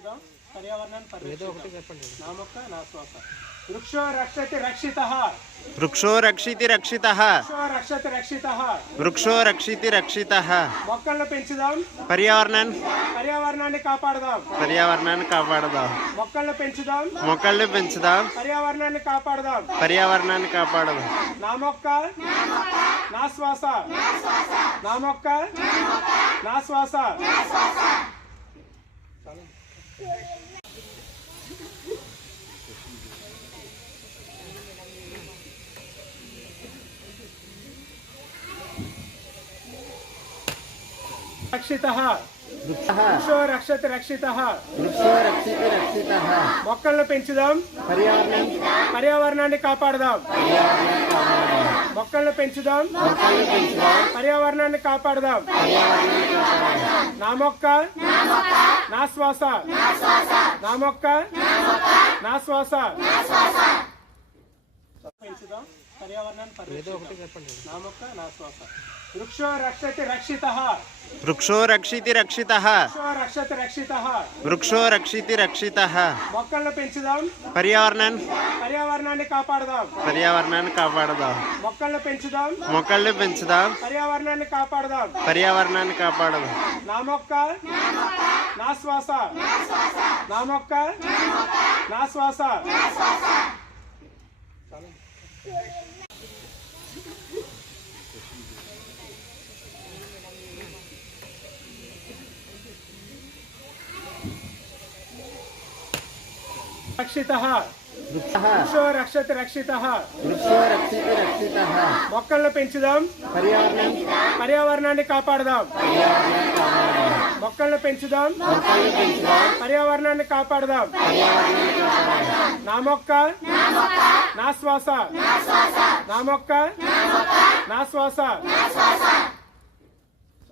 పెంచుదాం, పర్యావరణాన్ని పరిరక్షిద్దాం. నా మొక్క నా శ్వాస. వృక్షో రక్షతి రక్షితః. వృక్షో రక్షితి రక్షితః. వృక్షో రక్షతి రక్షితః. వృక్షో రక్షితి రక్షితః. మొక్కలను పెంచుదాం, పర్యావరణాన్ని కాపాడదాం. పర్యావరణాన్ని కాపాడదాం. మొక్కలను పెంచుదాం, మొక్కల్ని పెంచుదాం. పర్యావరణాన్ని కాపాడదాం. పర్యావరణాన్ని కాపాడదాం. నా మొక్క నా శ్వాస. నా మొక్క నా శ్వాస. రక్షితః. వృక్షో రక్షతి రక్షితః. వృక్షో రక్షితి రక్షితః. మొక్కలను పెంచుదాం, పర్యావరణాన్ని కాపాడదాం. మొక్కలను పెంచుదాం, పర్యావరణాన్ని కాపాడదాం. నా మొక్క నా శ్వాస. నా మొక్క నా శ్వాస. పెంచుదాం, పర్యావరణాన్ని పరిరక్షిద్దాం. నా మొక్క నా శ్వాస. వృక్షో రక్షతి రక్షితః. వృక్షో రక్షితి రక్షితః. వృక్షో రక్షతి రక్షితః. వృక్షో రక్షితి రక్షితః. మొక్కలను పెంచుదాం, పర్యావరణాన్ని కాపాడదాం. పర్యావరణాన్ని కాపాడదాం. మొక్కలను పెంచుదాం, మొక్కల్ని పెంచుదాం. పర్యావరణాన్ని కాపాడదాం. పర్యావరణాన్ని కాపాడదాం. నా మొక్క నా శ్వాస. నా మొక్క నా శ్వాస. రక్షితః. వృక్షో రక్షతి రక్షితః. వృక్షో రక్షితి రక్షితః. మొక్కలను పెంచుదాం, పర్యావరణాన్ని కాపాడదాం. మొక్కలను పెంచుదాం, పర్యావరణాన్ని కాపాడదాం. నా మొక్క నా శ్వాస. నా మొక్క నా శ్వాస.